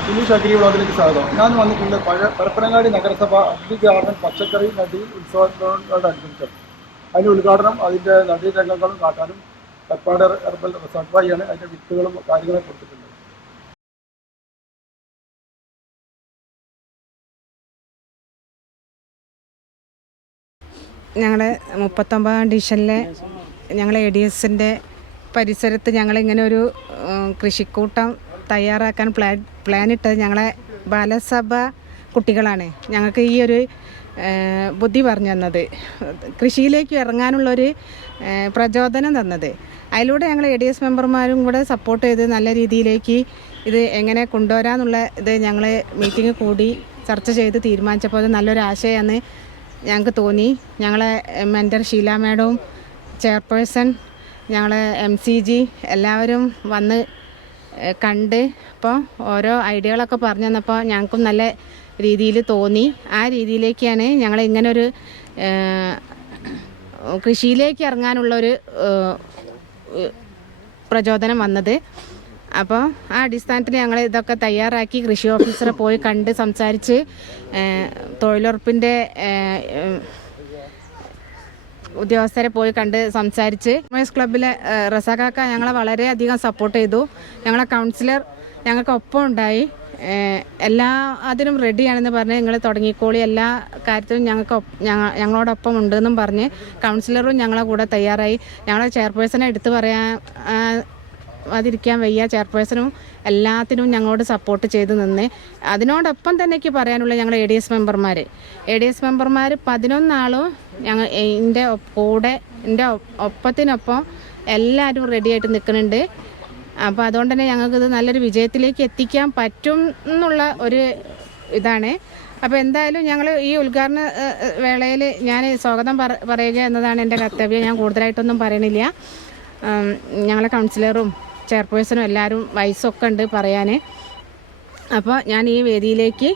English agri വ്ളോഗിലേക്ക് സ്വാഗതം. ഞാൻ വന്നിട്ടുണ്ട് പഴയ പരപ്പനങ്ങാടി നഗരസഭ അഗ്രി ഗാർഡൻ പച്ചക്കറി നടി ഉത്സവത്തോടനുബന്ധിച്ച് അതിന്റെ ഉദ്ഘാടനം അതിന്റെ നടീരംഗങ്ങളും കാട്ടാനും കപ്പാട് ഹെർബൽ റിസോർട്ട് അതിന്റെ വിത്തുകളും കാര്യങ്ങളും കൊടുത്തിട്ടുണ്ട് ഞങ്ങളുടെ മുപ്പത്തൊമ്പതാം ഡിവിഷനിലെ ഞങ്ങൾ എ ഡി എസിന്റെ പരിസരത്ത് ഞങ്ങളിങ്ങനെ കൃഷിക്കൂട്ടം തയ്യാറാക്കാൻ പ്ലാൻ പ്ലാനിട്ടത് ഞങ്ങളെ ബാലസഭ കുട്ടികളാണ്. ഞങ്ങൾക്ക് ഈ ഒരു ബുദ്ധി പറഞ്ഞു തന്നത്. കൃഷിയിലേക്ക് ഇറങ്ങാനുള്ളൊരു പ്രചോദനം തന്നത്. അതിലൂടെ ഞങ്ങൾ എ ഡി എസ് മെമ്പർമാരും കൂടെ സപ്പോർട്ട് ചെയ്ത് നല്ല രീതിയിലേക്ക് ഇത് എങ്ങനെ കൊണ്ടുവരാമെന്നുള്ള ഇത് ഞങ്ങൾ മീറ്റിംഗ് കൂടി ചർച്ച ചെയ്ത് തീരുമാനിച്ചപ്പോൾ അത് നല്ലൊരു ഞങ്ങൾക്ക് തോന്നി. ഞങ്ങളെ മെന്റർ ഷീല മാഡവും ചെയർപേഴ്സൺ ഞങ്ങളെ എം സി ജി എല്ലാവരും വന്ന് കണ്ട് അപ്പോൾ ഓരോ ഐഡിയകളൊക്കെ പറഞ്ഞു തന്നപ്പോൾ ഞങ്ങൾക്കും നല്ല രീതിയിൽ തോന്നി. ആ രീതിയിലേക്കാണ് ഞങ്ങൾ ഇങ്ങനൊരു കൃഷിയിലേക്ക് ഇറങ്ങാനുള്ളൊരു പ്രചോദനം വന്നത്. അപ്പോൾ ആ അടിസ്ഥാനത്തിൽ ഞങ്ങൾ ഇതൊക്കെ തയ്യാറാക്കി കൃഷി ഓഫീസറെ പോയി കണ്ട് സംസാരിച്ച് തൊഴിലുറപ്പിന്റെ ഉദ്യോഗസ്ഥരെ പോയി കണ്ട് സംസാരിച്ച് മൈസ് ക്ലബിലെ റസാഖാക്ക ഞങ്ങളെ വളരെയധികം സപ്പോർട്ട് ചെയ്തു. ഞങ്ങളെ കൗൺസിലർ ഞങ്ങൾക്ക് ഒപ്പം ഉണ്ടായി. എല്ലാ അതിനും റെഡിയാണെന്ന് പറഞ്ഞ് നിങ്ങൾ തുടങ്ങിക്കോളി. എല്ലാ കാര്യത്തിലും ഞങ്ങൾക്ക് ഞങ്ങളോടൊപ്പം ഉണ്ടെന്നും പറഞ്ഞ് കൗൺസിലറും ഞങ്ങളെ കൂടെ തയ്യാറായി. ഞങ്ങളെ ചെയർപേഴ്സണെ എടുത്തു പറയാൻ അതിരിക്കാൻ വയ്യ. ചെയർപേഴ്സണും എല്ലാത്തിനും ഞങ്ങളോട് സപ്പോർട്ട് ചെയ്ത് നിന്ന്. അതിനോടൊപ്പം തന്നെ എനിക്ക് പറയാനുള്ള ഞങ്ങൾ എ ഡി എസ് മെമ്പർമാർ എ ഡി എസ് മെമ്പർമാർ പതിനൊന്നാളും ഞങ്ങൾ എന്റെ കൂടെ എന്റെ ഒപ്പത്തിനൊപ്പം എല്ലാവരും റെഡിയായിട്ട് നിൽക്കുന്നുണ്ട്. അപ്പോൾ അതുകൊണ്ട് തന്നെ ഞങ്ങൾക്കിത് നല്ലൊരു വിജയത്തിലേക്ക് എത്തിക്കാൻ പറ്റും എന്നുള്ള ഒരു ഇതാണ്. അപ്പോൾ എന്തായാലും ഞങ്ങൾ ഈ ഉദ്ഘാടന വേളയിൽ ഞാൻ സ്വാഗതം പറ പറയുക എന്നതാണ് എന്റെ കർത്തവ്യം. ഞാൻ കൂടുതലായിട്ടൊന്നും പറയണില്ല. ഞങ്ങളെ കൗൺസിലറും ചെയർപേഴ്സണും എല്ലാവരും വയസ്സൊക്കെ ഉണ്ട് പറയാൻ അപ്പോൾ ഞാൻ ഈ വേദിയിലേക്ക്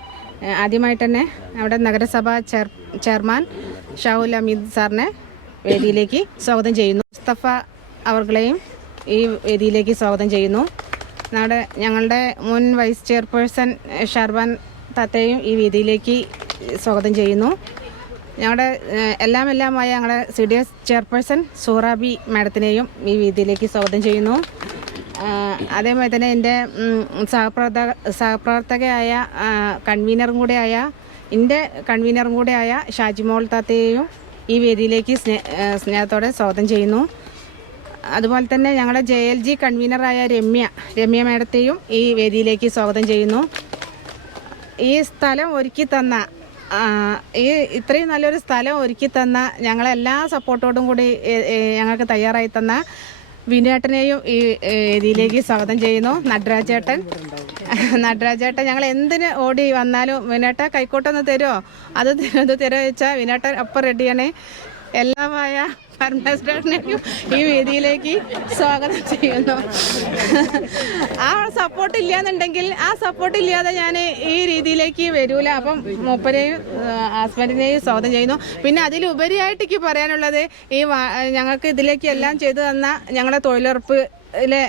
ആദ്യമായിട്ട് തന്നെ നമ്മുടെ നഗരസഭ ചെയർ ചെയർമാൻ ഷാഹുൽ അമീദ് സാറിനെ വേദിയിലേക്ക് സ്വാഗതം ചെയ്യുന്നു. മുസ്തഫ അവർകളെയും ഈ വേദിയിലേക്ക് സ്വാഗതം ചെയ്യുന്നു. നമ്മുടെ ഞങ്ങളുടെ മുൻ വൈസ് ചെയർപേഴ്സൺ ഷർബാൻ താത്തയും ഈ വേദിയിലേക്ക് സ്വാഗതം ചെയ്യുന്നു. ഞങ്ങളുടെ എല്ലാം എല്ലാമായ ഞങ്ങളുടെ C D S chairperson Surabi മാഡത്തിനെയും ഈ വേദിയിലേക്ക് സ്വാഗതം ചെയ്യുന്നു. അതേപോലെ തന്നെ എന്റെ സഹപ്രവർത്ത സഹപ്രവർത്തക സഹപ്രവർത്തകയായ കൺവീനറും കൂടെയായ എന്റെ കൺവീനറും കൂടെയായ ഷാജിമോൾ താത്തയെയും ഈ വേദിയിലേക്ക് സ്നേ സ്നേഹത്തോടെ സ്വാഗതം ചെയ്യുന്നു. അതുപോലെ തന്നെ ഞങ്ങളുടെ ജെ എൽ ജി കൺവീനറായ രമ്യ രമ്യ മേഡത്തെയും ഈ വേദിയിലേക്ക് സ്വാഗതം ചെയ്യുന്നു. ഈ സ്ഥലം ഒരുക്കി തന്ന ഈ ഇത്രയും നല്ലൊരു സ്ഥലം ഒരുക്കി തന്ന ഞങ്ങളെല്ലാ സപ്പോർട്ടോടും കൂടി ഞങ്ങൾക്ക് തയ്യാറായി തന്ന വിനേട്ടനെയും ഈ ഇതിലേക്ക് സ്വാഗതം ചെയ്യുന്നു. നടരാജേട്ടൻ നടരാജേട്ടൻ ഞങ്ങൾ എന്തിന് ഓടി വന്നാലും വിനേട്ട കൈക്കോട്ടൊന്ന് തരുമോ അത് ഇത് തരുമോ ചോദിച്ചാൽ വിനേട്ടൻ അപ്പം റെഡിയാണ് എല്ലാമായ പരമേശ്വരനെയും ഈ വേദിയിലേക്ക് സ്വാഗതം ചെയ്യുന്നു. ആ സപ്പോർട്ട് ഇല്ലാന്നുണ്ടെങ്കിൽ ആ സപ്പോർട്ട് ഇല്ലാതെ ഞാൻ ഈ രീതിയിലേക്ക് വരൂല. അപ്പം മൂപ്പരെയും ഹസ്ബൻഡിനെയും സ്വാഗതം ചെയ്യുന്നു. പിന്നെ അതിലുപരിയായിട്ട് എനിക്ക് പറയാനുള്ളത് ഈ ഞങ്ങൾക്ക് ഇതിലേക്ക് എല്ലാം ചെയ്തു തന്ന ഞങ്ങളുടെ തൊഴിലുറപ്പ് ിലെ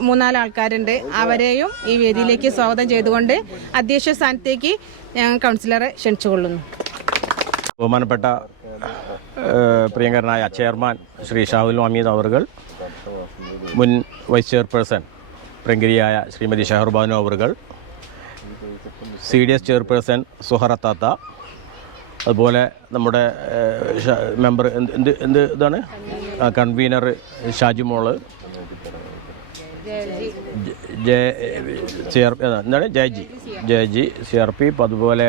മൂന്നാൽ ആൾക്കാരുണ്ട്. അവരെയും ഈ വേദിയിലേക്ക് സ്വാഗതം ചെയ്തുകൊണ്ട് അധ്യക്ഷ സ്ഥാനത്തേക്ക് ഞങ്ങൾ കൗൺസിലറെ ക്ഷണിച്ചുകൊള്ളുന്നു. ബഹുമാനപ്പെട്ട പ്രിയങ്കരനായ ചെയർമാൻ ശ്രീ ഷാഹുൽ ഹമീദ് അവർകൾ മുൻ വൈസ് ചെയർപേഴ്സൺ പ്രിയങ്കരിയായ ശ്രീമതി ഷഹർബാനു അവർകൾ സി ഡി എസ് ചെയർപേഴ്സൺ സുഹറത്താത്ത അതുപോലെ നമ്മുടെ മെമ്പർ എന്ത് എന്ത് ഇതാണ്? കൺവീനർ ഷാജിമോൾ സിആർ എന്താണ്? Jayaji Jayaji C R P അതുപോലെ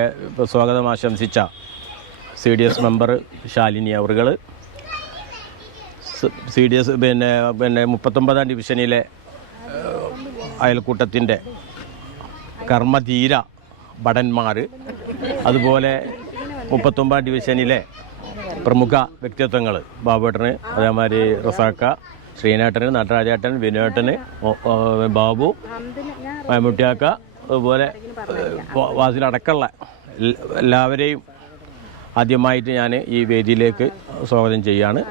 സ്വാഗതം ആശംസിച്ച C D S member Shalini അവറുകൾ. സി ഡി എസ് പിന്നെ പിന്നെ മുപ്പത്തൊമ്പതാം ഡിവിഷനിലെ അയൽക്കൂട്ടത്തിന്റെ കർമ്മധീര ഭടന്മാർ. അതുപോലെ മുപ്പത്തൊമ്പതാം ഡിവിഷനിലെ പ്രമുഖ വ്യക്തിത്വങ്ങൾ ബാബുവേട്ടന് അതേമാതിരി റസാക്ക ശ്രീനേട്ടന് നടരാജേട്ടൻ വിനോട്ടന് ബാബു മമ്മൂട്ടിയാക്ക അതുപോലെ വാസിലടക്കമുള്ള എല്ലാവരെയും ആദ്യമായിട്ട് ഞാൻ ഈ വേദിയിലേക്ക് സ്വാഗതം ചെയ്യാണ്.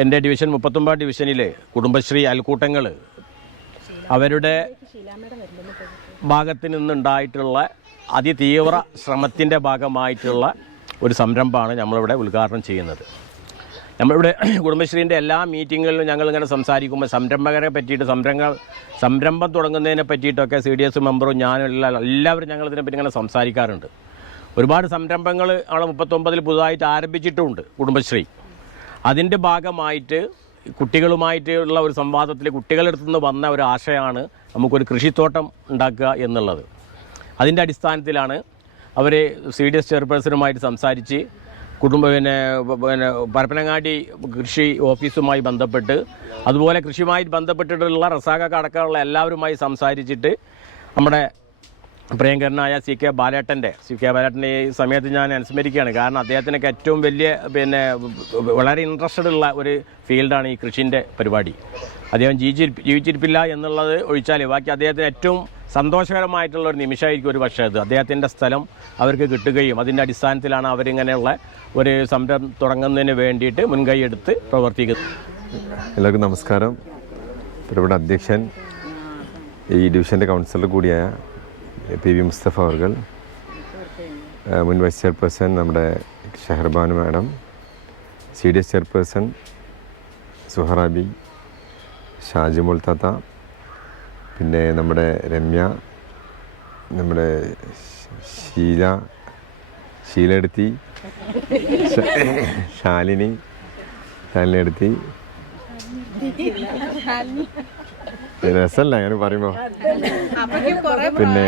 എന്റെ ഡിവിഷൻ മുപ്പത്തൊമ്പത് ഡിവിഷനിലെ കുടുംബശ്രീ അയൽക്കൂട്ടങ്ങൾ അവരുടെ ഭാഗത്ത് നിന്നുണ്ടായിട്ടുള്ള അതിതീവ്ര ശ്രമത്തിന്റെ ഭാഗമായിട്ടുള്ള ഒരു സംരംഭമാണ് നമ്മളിവിടെ ഉദ്ഘാടനം ചെയ്യുന്നത്. നമ്മളിവിടെ കുടുംബശ്രീന്റെ എല്ലാ മീറ്റിങ്ങുകളിലും ഞങ്ങളിങ്ങനെ സംസാരിക്കുമ്പോൾ സംരംഭകരെ പറ്റിയിട്ട് സംരംഭങ്ങൾ സംരംഭം തുടങ്ങുന്നതിനെ പറ്റിയിട്ടൊക്കെ സി ഡി എസ് മെമ്പറും ഞാനും എല്ലാ എല്ലാവരും ഞങ്ങൾ ഇതിനെപ്പറ്റി ഇങ്ങനെ സംസാരിക്കാറുണ്ട്. ഒരുപാട് സംരംഭങ്ങൾ നമ്മൾ മുപ്പത്തൊമ്പതിൽ പുതുതായിട്ട് ആരംഭിച്ചിട്ടുമുണ്ട് കുടുംബശ്രീ. അതിന്റെ ഭാഗമായിട്ട് കുട്ടികളുമായിട്ടുള്ള ഒരു സംവാദത്തിൽ കുട്ടികളെടുത്തു നിന്ന് വന്ന ഒരു ആശയമാണ് നമുക്കൊരു കൃഷിത്തോട്ടം ഉണ്ടാക്കുക എന്നുള്ളത്. അതിന്റെ അടിസ്ഥാനത്തിലാണ് അവർ സി ഡി എസ് ചെയർപേഴ്സണുമായിട്ട് സംസാരിച്ച് കുടുംബ പിന്നെ പിന്നെ പരപ്പനങ്ങാടി കൃഷി ഓഫീസുമായി ബന്ധപ്പെട്ട് അതുപോലെ കൃഷിയുമായി ബന്ധപ്പെട്ടിട്ടുള്ള റസാഖ അടക്കമുള്ള എല്ലാവരുമായി സംസാരിച്ചിട്ട് നമ്മുടെ പ്രിയങ്കരനായ സി കെ ബാലേട്ടന്റെ സി കെ ബാലേട്ടന്റെ ഈ സമയത്ത് ഞാൻ അനുസ്മരിക്കുകയാണ്. കാരണം അദ്ദേഹത്തിനൊക്കെ ഏറ്റവും വലിയ പിന്നെ വളരെ ഇൻട്രസ്റ്റഡ് ഉള്ള ഒരു ഫീൽഡാണ് ഈ കൃഷിന്റെ പരിപാടി. അദ്ദേഹം ജീവിച്ചിരി ജീവിച്ചിരിപ്പില്ല എന്നുള്ളത് ഒഴിച്ചാൽ ബാക്കി അദ്ദേഹത്തിന് ഏറ്റവും സന്തോഷകരമായിട്ടുള്ള ഒരു നിമിഷമായിരിക്കും ഒരു പക്ഷേ അത്. അദ്ദേഹത്തിന്റെ സ്ഥലം അവർക്ക് കിട്ടുകയും അതിന്റെ അടിസ്ഥാനത്തിലാണ് അവരിങ്ങനെയുള്ള ഒരു സംരംഭം തുടങ്ങുന്നതിന് വേണ്ടിയിട്ട് മുൻകൈ എടുത്ത് പ്രവർത്തിക്കുന്നത് എല്ലാവർക്കും നമസ്കാരം. ഇവിടെ അധ്യക്ഷൻ ഈ ഡിവിഷന്റെ കൗൺസിലർ കൂടിയായ പി വി മുസ്തഫ അവർ മുൻ വൈസ് ചെയർപേഴ്സൺ നമ്മുടെ Sheharbanu madam C D S chairperson Suharabi Shajimul താത്ത പിന്നെ നമ്മുടെ രമ്യ നമ്മുടെ ഷീല ഷീലെടുത്തി ശാലിനി ശാലിനി എടുത്തി രസമല്ല അങ്ങനെ പറയുമ്പോ. പിന്നെ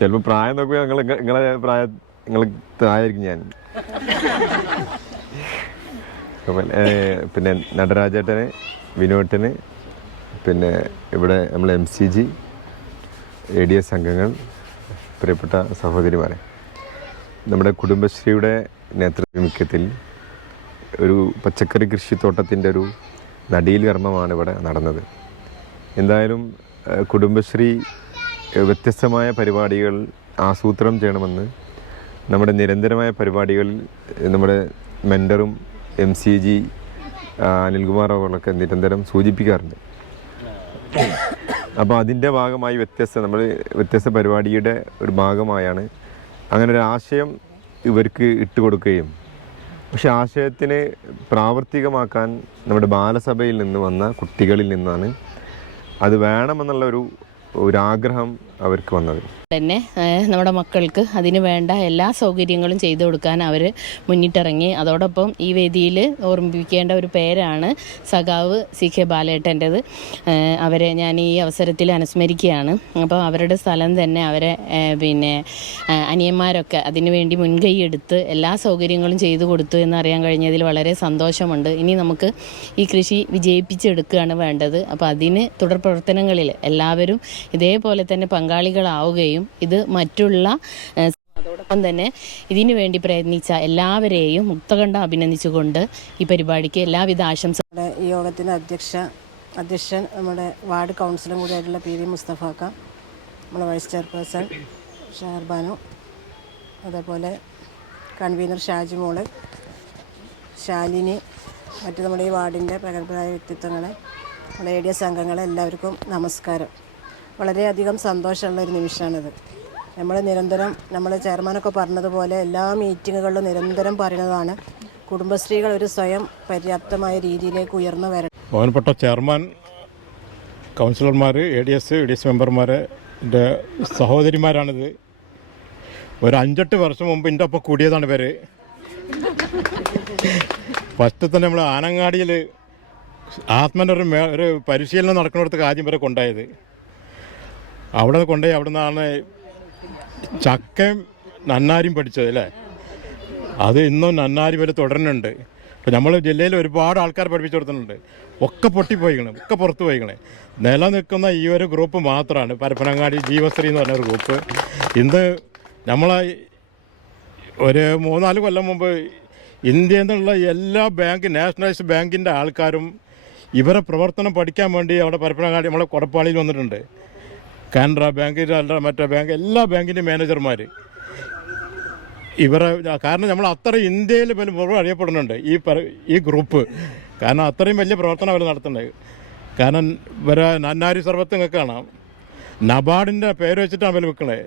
ചിലപ്പോ പ്രായം നോക്കുമ്പോ ഞങ്ങൾ നിങ്ങളെ പ്രായം നിങ്ങൾ തായായിരിക്കും ഞാൻ. പിന്നെ നടരാജേട്ടന് വിനോട്ടന് പിന്നെ ഇവിടെ നമ്മൾ M C G A D S അംഗങ്ങൾ പ്രിയപ്പെട്ട സഹോദരിമാരെ. നമ്മുടെ കുടുംബശ്രീയുടെ നേതൃത്വത്തിൽ ഒരു പച്ചക്കറി കൃഷിത്തോട്ടത്തിന്റെ ഒരു നടീൽ കർമ്മമാണ് ഇവിടെ നടന്നത്. എന്തായാലും കുടുംബശ്രീ വ്യത്യസ്തമായ പരിപാടികൾ ആസൂത്രണം ചെയ്യണമെന്ന് നമ്മുടെ നിരന്തരമായ പരിപാടികളിൽ നമ്മുടെ മെൻഡറും എം സി ജി അനിൽകുമാർ അവളൊക്കെ നിരന്തരം സൂചിപ്പിക്കാറുണ്ട്. അപ്പോൾ അതിന്റെ ഭാഗമായി വ്യത്യസ്ത നമ്മൾ വ്യത്യസ്ത പരിപാടിയുടെ ഒരു ഭാഗമായാണ് അങ്ങനെ ഒരു ആശയം ഇവർക്ക് ഇട്ടുകൊടുക്കുകയും പക്ഷെ ആശയത്തിന് പ്രാവർത്തികമാക്കാൻ നമ്മുടെ ബാലസഭയിൽ നിന്ന് വന്ന കുട്ടികളിൽ നിന്നാണ് അത് വേണമെന്നുള്ള ഒരു ഒരാഗ്രഹം അവർക്ക് വന്നത്. തന്നെ നമ്മുടെ മക്കൾക്ക് അതിന് വേണ്ട എല്ലാ സൗകര്യങ്ങളും ചെയ്തു കൊടുക്കാൻ അവർ മുന്നിട്ടിറങ്ങി. അതോടൊപ്പം ഈ വേദിയിൽ ഓർമ്മിപ്പിക്കേണ്ട ഒരു പേരാണ് സഖാവ് സി കെ ബാലേട്ടന്റെത്. അവരെ ഞാൻ ഈ അവസരത്തിൽ അനുസ്മരിക്കുകയാണ്. അപ്പോൾ അവരുടെ സ്ഥലം തന്നെ അവരെ പിന്നെ അനിയന്മാരൊക്കെ അതിനുവേണ്ടി മുൻകൈ എടുത്ത് എല്ലാ സൗകര്യങ്ങളും ചെയ്തു കൊടുത്തു എന്നറിയാൻ കഴിഞ്ഞതിൽ വളരെ സന്തോഷമുണ്ട്. ഇനി നമുക്ക് ഈ കൃഷി വിജയിപ്പിച്ചെടുക്കുകയാണ് വേണ്ടത്. അപ്പോൾ അതിന് തുടർ പ്രവർത്തനങ്ങളിൽ എല്ലാവരും ഇതേപോലെ തന്നെ പങ്കാളികളാവുകയും ഇത് മറ്റുള്ള അതോടൊപ്പം തന്നെ ഇതിനു വേണ്ടി പ്രയത്നിച്ച എല്ലാവരെയും മുക്തകണ്ഠ അഭിനന്ദിച്ചുകൊണ്ട് ഈ പരിപാടിക്ക് എല്ലാവിധ ആശംസ ഈ യോഗത്തിന്റെ അധ്യക്ഷ അധ്യക്ഷൻ നമ്മുടെ വാർഡ് കൗൺസിലറും കൂടിയായിട്ടുള്ള പി വി മുസ്തഫാക്ക നമ്മുടെ വൈസ് ചെയർപേഴ്സൺ ഷാർബാനു അതേപോലെ കൺവീനർ ഷാജിമോൾ ശാലിനി മറ്റു നമ്മുടെ ഈ വാർഡിന്റെ പ്രഗത്ഭരായ വ്യക്തിത്വങ്ങളെ നമ്മുടെ എസ് അംഗങ്ങളെ എല്ലാവർക്കും നമസ്കാരം. വളരെയധികം സന്തോഷമുള്ള ഒരു നിമിഷമാണിത്. നമ്മൾ നിരന്തരം നമ്മൾ ചെയർമാനൊക്കെ പറഞ്ഞതുപോലെ എല്ലാ മീറ്റിങ്ങുകളിലും നിരന്തരം പറയുന്നതാണ് കുടുംബശ്രീകൾ ഒരു സ്വയം പര്യാപ്തമായ രീതിയിലേക്ക് ഉയർന്നു വരണം. ബഹുമാനപ്പെട്ട ചെയർമാൻ കൗൺസിലർമാർ A D S A D S മെമ്പർമാരെ സഹോദരിമാരാണിത്. ഒരു അഞ്ചെട്ട് വർഷം മുമ്പ് എന്റെ ഒപ്പം കൂടിയതാണ് പേര് ഫസ്റ്റ് തന്നെ നമ്മൾ ആനങ്ങാടിയിൽ ആത്മന്റെ ഒരു ഒരു പരിശീലനം നടക്കുന്നിടത്തേക്ക് ആദ്യം വരെ കൊണ്ടുപോയത് അവിടെ കൊണ്ടുപോയി അവിടെ നിന്നാണ് ചക്കയും നന്നാരിയും പഠിച്ചത് അല്ലേ? അത് ഇന്നും നന്നാരി വരെ തുടരുന്നുണ്ട്. ഇപ്പം നമ്മൾ ജില്ലയിൽ ഒരുപാട് ആൾക്കാർ പഠിപ്പിച്ചു കൊടുത്തിട്ടുണ്ട്. ഒക്കെ പൊട്ടിപ്പോയിക്കണേ ഒക്കെ പുറത്ത് പോയിക്കണേ. നിലനിൽക്കുന്ന ഈ ഒരു ഗ്രൂപ്പ് മാത്രമാണ് പരപ്പനങ്ങാടി ജീവശ്രീ എന്ന് പറഞ്ഞ ഒരു ഗ്രൂപ്പ്. ഇന്ന് നമ്മളെ ഒരു മൂന്നാൽ കൊല്ലം മുമ്പ് ഇന്ത്യയിൽ നിന്നുള്ള എല്ലാ ബാങ്ക് നാഷണലൈസ്ഡ് ബാങ്കിന്റെ ആൾക്കാരും ഇവരെ പ്രവർത്തനം പഠിക്കാൻ വേണ്ടി അവിടെ പരപ്പനങ്ങാടി നമ്മളെ കൊടപ്പാളിയിൽ വന്നിട്ടുണ്ട്. കാനറ ബാങ്ക് അല്ല മറ്റേ ബാങ്ക് എല്ലാ ബാങ്കിന്റെ മാനേജർമാർ ഇവരെ കാരണം നമ്മൾ അത്ര ഇന്ത്യയിൽ മുഴുവൻ അറിയപ്പെടുന്നുണ്ട് ഈ ഈ ഗ്രൂപ്പ്. കാരണം അത്രയും വലിയ പ്രവർത്തനം അവർ നടത്തുന്നത് കാരണം ഇവരെ നന്നാരി സർവത്ത് കാണാം നബാർഡിന്റെ പേര് വെച്ചിട്ടാണ് അവർ വിൽക്കണേ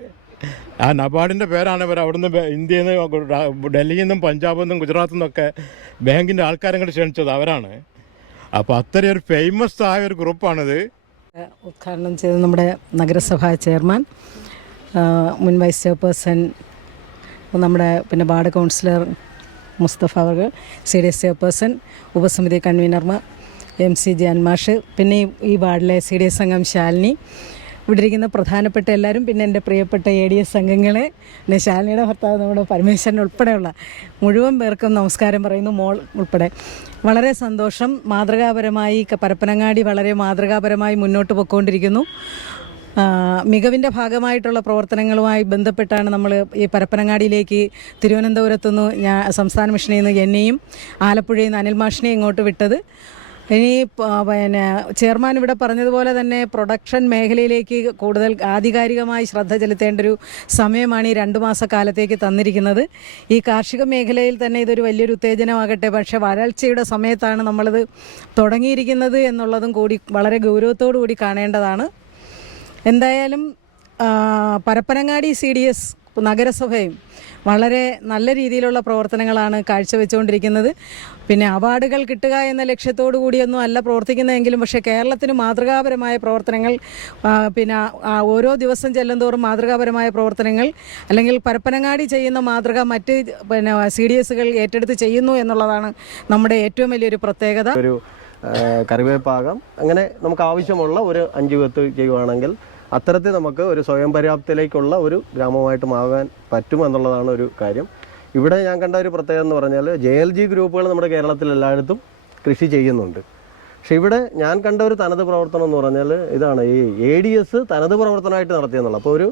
ആ നബാർഡിന്റെ പേരാണ് ഇവർ അവിടുന്ന് ഇന്ത്യയിൽ നിന്ന് ഡൽഹിയിൽ നിന്നും പഞ്ചാബിൽ നിന്നും ഗുജറാത്തിൽ നിന്നൊക്കെ ബാങ്കിന്റെ ആൾക്കാരെ ക്ഷണിച്ചത് അവരാണ്. അപ്പോൾ അത്രയൊരു ഫേമസ് ആയ ഒരു ഗ്രൂപ്പാണിത്. ഉദ്ഘാടനം ചെയ്ത് നമ്മുടെ നഗരസഭാ ചെയർമാൻ മുൻ വൈസ് ചെയർപേഴ്സൺ നമ്മുടെ പിന്നെ വാർഡ് കൗൺസിലർ മുസ്തഫ അവർ സി ഡി എസ് ചെയർപേഴ്സൺ ഉപസമിതി കൺവീനർമാർ എം സി ജാൻമാഷ് പിന്നെ ഈ വാർഡിലെ സി ഡി എസ് അംഗം ശാലിനി ഇവിടെ ഇരിക്കുന്ന പ്രധാനപ്പെട്ട എല്ലാവരും പിന്നെ എന്റെ പ്രിയപ്പെട്ട എ ഡി എസ് അംഗങ്ങളെ പിന്നെ ശാലിനിയുടെ ഭർത്താവ് നമ്മുടെ പരമേശ്വരൻ ഉൾപ്പെടെയുള്ള മുഴുവൻ പേർക്കും നമസ്കാരം പറയുന്നു മോൾ ഉൾപ്പെടെ. വളരെ സന്തോഷം മാതൃകാപരമായി പരപ്പനങ്ങാടി വളരെ മാതൃകാപരമായി മുന്നോട്ട് പോയിക്കൊണ്ടിരിക്കുന്നു മികവിന്റെ ഭാഗമായിട്ടുള്ള പ്രവർത്തനങ്ങളുമായി ബന്ധപ്പെട്ടാണ് നമ്മൾ ഈ പരപ്പനങ്ങാടിയിലേക്ക് തിരുവനന്തപുരത്തു നിന്ന് ഞാൻ സംസ്ഥാന മിഷനിൽ നിന്ന് എന്നെയും ആലപ്പുഴയിൽ നിന്ന് അനിൽ മാഷിനെയും ഇങ്ങോട്ട് വിട്ടത്. ഇനി പിന്നെ ചെയർമാൻ ഇവിടെ പറഞ്ഞതുപോലെ തന്നെ പ്രൊഡക്ഷൻ മേഖലയിലേക്ക് കൂടുതൽ ആധികാരികമായി ശ്രദ്ധ ചെലുത്തേണ്ട ഒരു സമയമാണ് ഈ രണ്ട് മാസക്കാലത്തേക്ക് തന്നിരിക്കുന്നത്. ഈ കാർഷിക മേഖലയിൽ തന്നെ ഇതൊരു വലിയൊരു ഉത്തേജനമാകട്ടെ പക്ഷേ വരൾച്ചയുടെ സമയത്താണ് നമ്മളിത് തുടങ്ങിയിരിക്കുന്നത് എന്നുള്ളതും കൂടി വളരെ ഗൗരവത്തോടു കൂടി കാണേണ്ടതാണ്. എന്തായാലും പരപ്പനങ്ങാടി സി ഡി എസ് നഗരസഭയും വളരെ നല്ല രീതിയിലുള്ള പ്രവർത്തനങ്ങളാണ് കാഴ്ചവെച്ചുകൊണ്ടിരിക്കുന്നത്. പിന്നെ അവാർഡുകൾ കിട്ടുക എന്ന ലക്ഷ്യത്തോടു കൂടിയൊന്നും അല്ല പ്രവർത്തിക്കുന്നതെങ്കിലും പക്ഷേ കേരളത്തിന് മാതൃകാപരമായ പ്രവർത്തനങ്ങൾ പിന്നെ ഓരോ ദിവസം ചെല്ലുന്തോറും മാതൃകാപരമായ പ്രവർത്തനങ്ങൾ അല്ലെങ്കിൽ പരപ്പനങ്ങാടി ചെയ്യുന്ന മാതൃക മറ്റ് പിന്നെ സി ഡി എസുകൾ ഏറ്റെടുത്ത് ചെയ്യുന്നു എന്നുള്ളതാണ് നമ്മുടെ ഏറ്റവും വലിയൊരു പ്രത്യേകത. ഒരു കറിവേപ്പാകം. അങ്ങനെ നമുക്ക് ആവശ്യമുള്ള ഒരു അഞ്ച് പത്ത് ചെയ്യുവാണെങ്കിൽ അത്തരത്തിൽ നമുക്ക് ഒരു സ്വയം പര്യാപ്തത്തിലേക്കുള്ള ഒരു ഗ്രാമമായിട്ട് മാകാൻ പറ്റുമെന്നുള്ളതാണ് ഒരു കാര്യം. ഇവിടെ ഞാൻ കണ്ട ഒരു പ്രത്യേകത എന്ന് പറഞ്ഞാൽ ജെ എൽ ജി ഗ്രൂപ്പുകൾ നമ്മുടെ കേരളത്തിൽ എല്ലായിടത്തും കൃഷി ചെയ്യുന്നുണ്ട്. പക്ഷെ ഇവിടെ ഞാൻ കണ്ട ഒരു തനത് പ്രവർത്തനം എന്ന് പറഞ്ഞാൽ ഇതാണ് ഈ എ ഡി എസ് തനത് പ്രവർത്തനമായിട്ട് നടത്തിയെന്നുള്ളത്. അപ്പോൾ ഒരു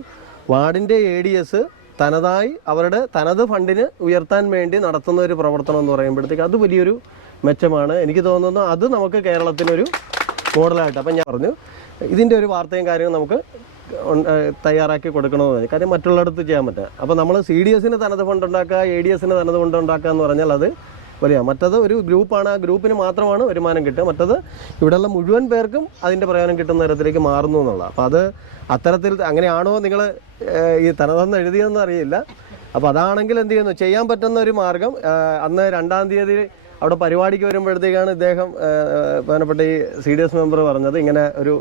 വാർഡിന്റെ എ ഡി എസ് തനതായി അവരുടെ തനത് ഫണ്ടിന് ഉയർത്താൻ വേണ്ടി നടത്തുന്ന ഒരു പ്രവർത്തനം എന്ന് പറയുമ്പോഴത്തേക്ക് അത് വലിയൊരു മെച്ചമാണ്. എനിക്ക് തോന്നുന്നു അത് നമുക്ക് കേരളത്തിനൊരു മോഡലായിട്ട്. അപ്പം ഞാൻ പറഞ്ഞു ഇതിന്റെ ഒരു വാർത്തയും കാര്യങ്ങളും നമുക്ക് തയ്യാറാക്കി കൊടുക്കണമെന്ന് പറഞ്ഞു. കാര്യം മറ്റുള്ളിടത്ത് ചെയ്യാൻ പറ്റുക അപ്പോൾ നമ്മൾ സി ഡി എസിന് തനത് ഫണ്ട് ഉണ്ടാക്കുക എ ഡി എസിന് തനത് ഫണ്ട് ഉണ്ടാക്കുക എന്ന് പറഞ്ഞാൽ അത് വലിയ മറ്റത് ഒരു ഗ്രൂപ്പാണ്. ആ ഗ്രൂപ്പിന് മാത്രമാണ് വരുമാനം കിട്ടുക. മറ്റത് ഇവിടെയുള്ള മുഴുവൻ പേർക്കും അതിന്റെ പ്രയോജനം കിട്ടുന്ന തരത്തിലേക്ക് മാറുന്നു എന്നുള്ള അപ്പോൾ അത് അത്തരത്തിൽ അങ്ങനെയാണോ നിങ്ങൾ ഈ തനതെന്ന് എഴുതിയതെന്ന് അറിയില്ല. അപ്പോൾ അതാണെങ്കിൽ എന്ത് ചെയ്യുന്നു? ചെയ്യാൻ പറ്റുന്ന ഒരു മാർഗം അന്ന് രണ്ടാം തീയതി അവിടെ പരിപാടിക്ക് വരുമ്പോഴത്തേക്കാണ് ഇദ്ദേഹം പ്രധാനപ്പെട്ട ഈ സി ഡി എസ് മെമ്പർ പറഞ്ഞത്. ഇങ്ങനെ ഒരു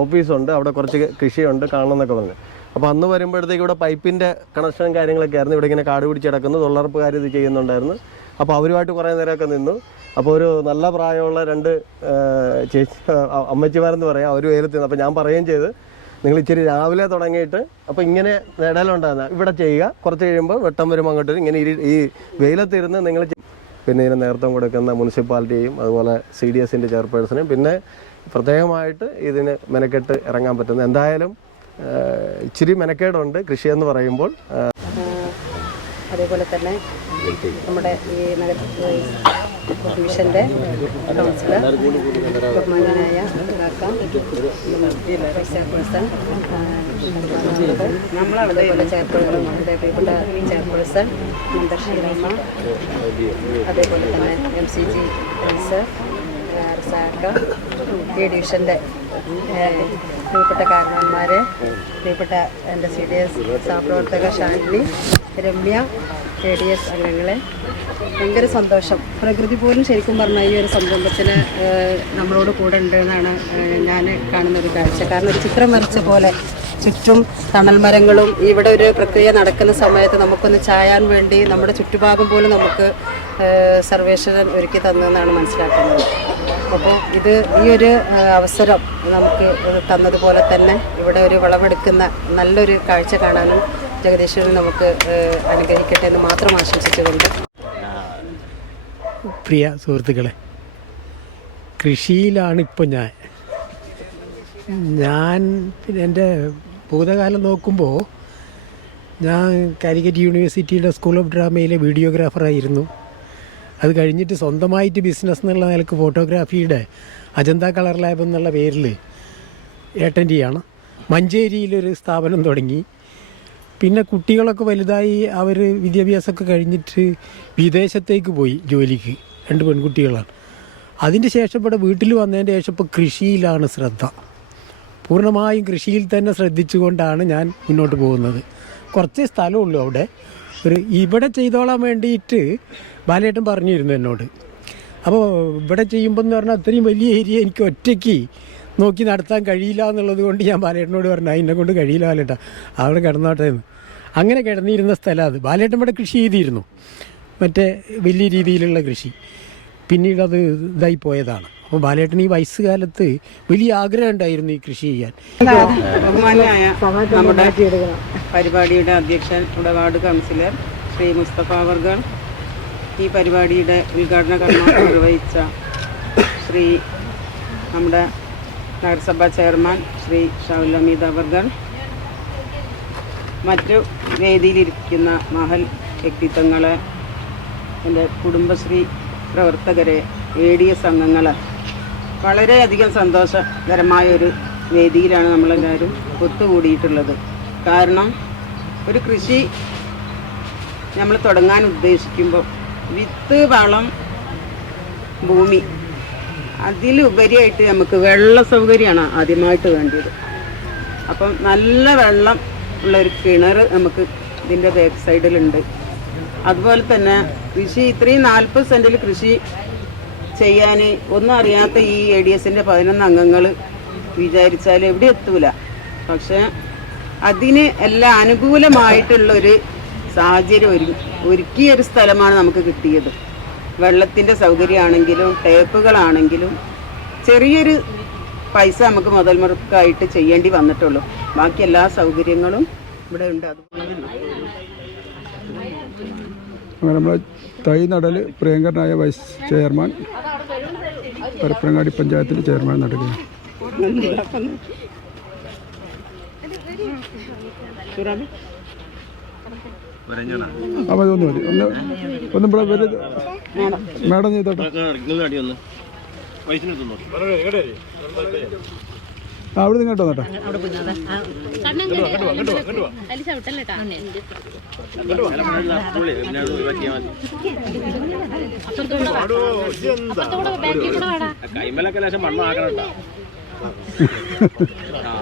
ഓഫീസുണ്ട് അവിടെ കുറച്ച് കൃഷിയുണ്ട് കാണണം എന്നൊക്കെ പറഞ്ഞു. അപ്പോൾ അന്ന് വരുമ്പോഴത്തേക്ക് ഇവിടെ പൈപ്പിന്റെ കണക്ഷനും കാര്യങ്ങളൊക്കെ ആയിരുന്നു ഇവിടെ ഇങ്ങനെ കാട് പിടിച്ച് കിടക്കുന്നു തൊഴിലുറപ്പുകാർ ഇത് ചെയ്യുന്നുണ്ടായിരുന്നു. അപ്പോൾ അവരുമായിട്ട് കുറേ നേരമൊക്കെ നിന്നു. അപ്പോൾ ഒരു നല്ല പ്രായമുള്ള രണ്ട് ചേച്ചി അമ്മച്ചിമാരെന്ന് പറയാം അവർ വെയിലത്ത് അപ്പോൾ ഞാൻ പറയുകയും ചെയ്ത് നിങ്ങൾ ഇച്ചിരി രാവിലെ തുടങ്ങിയിട്ട് അപ്പോൾ ഇങ്ങനെ നിഴലുണ്ടാകുന്ന ഇവിടെ ചെയ്യുക. കുറച്ച് കഴിയുമ്പോൾ വെട്ടം വരുമ്പോൾ അങ്ങോട്ട് ഇങ്ങനെ ഈ വെയിലത്തിരുന്ന് നിങ്ങൾ പിന്നെ ഇതിന് നേതൃത്വം കൊടുക്കുന്ന മുനിസിപ്പാലിറ്റിയും അതുപോലെ സി ഡി എസിന്റെ ചെയർപേഴ്സണും പിന്നെ പ്രത്യേകമായിട്ട് ഇതിന് മെനക്കെട്ട് ഇറങ്ങാൻ പറ്റുന്നത് എന്തായാലും ഇച്ചിരി മെനക്കേടുണ്ട് കൃഷി എന്ന് പറയുമ്പോൾ. അതേപോലെ തന്നെ നമ്മുടെ ഈ ഡിവിഷന്റെ കൗൺസിലർ ബഹുമാനായ ചെയർപേഴ്സൺ അതേപോലെ ചെയർപേഴ്സൺ പ്രിയപ്പെട്ട ചെയർപേഴ്സൺ മന്ദർശീലമ്മ അതേപോലെ തന്നെ എം സി ജി എസ് സാക്ക ഈ ഡിവിഷന്റെ പ്രിയപ്പെട്ട കാരണവന്മാരെ പ്രിയപ്പെട്ട എന്റെ C D S സഹപ്രവർത്തക Shanly Ramya K D S അംഗങ്ങളെ. ഭയങ്കര സന്തോഷം. പ്രകൃതി പോലും ശരിക്കും പറഞ്ഞാൽ ഈ ഒരു സംരംഭത്തിൽ നമ്മളോട് കൂടെ ഉണ്ട് എന്നാണ് ഞാൻ കാണുന്ന ഒരു കാഴ്ച. കാരണം ഒരു ചിത്രം വരച്ച പോലെ ചുറ്റും തണൽ മരങ്ങളും ഇവിടെ ഒരു പ്രക്രിയ നടക്കുന്ന സമയത്ത് നമുക്കൊന്ന് ചായാൻ വേണ്ടി നമ്മുടെ ചുറ്റുഭാഗം പോലും നമുക്ക് സർവേശ്വരൻ ഒരുക്കി തന്നതെന്നാണ് മനസ്സിലാക്കുന്നത്. അപ്പോൾ ഇത് ഈ ഒരു അവസരം നമുക്ക് തന്നതുപോലെ തന്നെ ഇവിടെ ഒരു വിളവെടുക്കുന്ന നല്ലൊരു കാഴ്ച കാണാനും ജഗദീശ്വരൻ നമുക്ക് അനുഗ്രഹിക്കട്ടെ എന്ന് മാത്രം ആശംസിച്ചുകൊണ്ട്. പ്രിയ സുഹൃത്തുക്കളെ കൃഷിയിലാണ് ഇപ്പോൾ ഞാൻ. ഞാൻ പിന്നെ എന്റെ ഭൂതകാലം നോക്കുമ്പോൾ ഞാൻ കാലിക്കറ്റ് യൂണിവേഴ്സിറ്റിയുടെ സ്കൂൾ ഓഫ് ഡ്രാമയിലെ വീഡിയോഗ്രാഫറായിരുന്നു. അത് കഴിഞ്ഞിട്ട് സ്വന്തമായിട്ട് ബിസിനസ് എന്നുള്ള നിലയ്ക്ക് ഫോട്ടോഗ്രാഫിയുടെ അജന്ത കളർ ലാബ് എന്നുള്ള പേരിൽ ഏട്ടന്റെയാണ്. മഞ്ചേരിയിലൊരു സ്ഥാപനം തുടങ്ങി. പിന്നെ കുട്ടികളൊക്കെ വലുതായി അവർ വിദ്യാഭ്യാസമൊക്കെ കഴിഞ്ഞിട്ട് വിദേശത്തേക്ക് പോയി ജോലിക്ക്. രണ്ട് പെൺകുട്ടികളാണ്. അതിന്റെ ശേഷം ഇവിടെ വീട്ടിൽ വന്നതിന്റെ ശേഷം ഇപ്പോൾ കൃഷിയിലാണ് ശ്രദ്ധ. പൂർണമായും കൃഷിയിൽ തന്നെ ശ്രദ്ധിച്ചുകൊണ്ടാണ് ഞാൻ മുന്നോട്ട് പോകുന്നത്. കുറച്ച് സ്ഥലമുള്ളൂ അവിടെ. ഒരു ഇവിടെ ചെയ്തോളാൻ വേണ്ടിയിട്ട് ബാലേട്ടൻ പറഞ്ഞിരുന്നു എന്നോട്. അപ്പോൾ ഇവിടെ ചെയ്യുമ്പോൾ എന്ന് പറഞ്ഞാൽ അത്രയും വലിയ ഏരിയ എനിക്ക് ഒറ്റയ്ക്ക് നോക്കി നടത്താൻ കഴിയില്ല എന്നുള്ളത് കൊണ്ട് ഞാൻ ബാലേട്ടനോട് പറഞ്ഞു എന്നെ കൊണ്ട് കഴിയില്ല ബാലേട്ട. അവിടെ കിടന്നോട്ടെ എന്ന്. അങ്ങനെ കിടന്നിരുന്ന സ്ഥലം അത്. ബാലേട്ടൻ ഇവിടെ കൃഷി ചെയ്തിരുന്നു. മറ്റേ വലിയ രീതിയിലുള്ള കൃഷി. പിന്നീട് അത് ഇതായി പോയതാണ്. അപ്പോൾ ബാലേട്ടൻ ഈ വയസ്സുകാലത്ത് വലിയ ആഗ്രഹം ഉണ്ടായിരുന്നു ഈ കൃഷി ചെയ്യാൻ. ബഹുമാനായ നമ്മുടെ പരിപാടിയുടെ അധ്യക്ഷൻ ഇവിടെ കൗൺസിലർ ശ്രീ മുസ്തഫ അവർകൾ ഈ പരിപാടിയുടെ ഉദ്ഘാടന കർമ്മം നിർവഹിച്ച ശ്രീ നമ്മുടെ നഗരസഭാ ചെയർമാൻ ശ്രീ ഷാവുൽ അമീദ് അവർകൾ മറ്റു വേദിയിലിരിക്കുന്ന മഹൽ വ്യക്തിത്വങ്ങളെ എന്റെ കുടുംബശ്രീ പ്രവർത്തകരെ എ ഡി എസ് അംഗങ്ങൾ വളരെയധികം സന്തോഷകരമായ ഒരു വേദിയിലാണ് നമ്മളെല്ലാവരും ഒത്തുകൂടിയിട്ടുള്ളത്. കാരണം ഒരു കൃഷി നമ്മൾ തുടങ്ങാൻ ഉദ്ദേശിക്കുമ്പോൾ വിത്ത് വളം ഭൂമി അതിലുപരിയായിട്ട് നമുക്ക് വെള്ള സൗകര്യമാണ് ആദ്യമായിട്ട് വേണ്ടത് അപ്പം നല്ല വെള്ളം ഉള്ള ഒരു കിണർ നമുക്ക് ഇതിന്റെ ബാക്ക് സൈഡിലുണ്ട്. അതുപോലെ തന്നെ കൃഷി ഇത്രയും നാൽപ്പത് സെന്റിൽ കൃഷി ചെയ്യാൻ ഒന്നും അറിയാത്ത ഈ എ ഡി എസിന്റെ പതിനൊന്ന് അംഗങ്ങൾ വിചാരിച്ചാൽ എവിടെ എത്തൂല. പക്ഷേ അതിന് എല്ലാം അനുകൂലമായിട്ടുള്ളൊരു സാഹചര്യം ഒരു ഒരുക്കിയ ഒരു സ്ഥലമാണ് നമുക്ക് കിട്ടിയത്. വെള്ളത്തിന്റെ സൗകര്യമാണെങ്കിലും ടേപ്പുകളാണെങ്കിലും ചെറിയൊരു പൈസ നമുക്ക് മുതൽ മുടക്കായിട്ട് ചെയ്യേണ്ടി വന്നിട്ടുള്ളൂ. ബാക്കി എല്ലാ സൗകര്യങ്ങളും ഇവിടെ ഉണ്ട്. അതുപോലെ അങ്ങനെ നമ്മളെ തൈ നടൽ പ്രിയങ്കരനായ വൈസ് ചെയർമാൻ പരപ്പനങ്ങാടി പഞ്ചായത്തിന്റെ ചെയർമാൻ നടക്കുകയാണ്. അപ്പോൾ മതി ഒന്ന് ഒന്നും ഇവിടെ വലുത് മേഡം ചെയ്തോട്ടെ ആ അവിടെ നിന്ന് കേട്ടോ നോട്ടെ കൈമലൊക്കെ ലേശം മണ്ണാക്കണം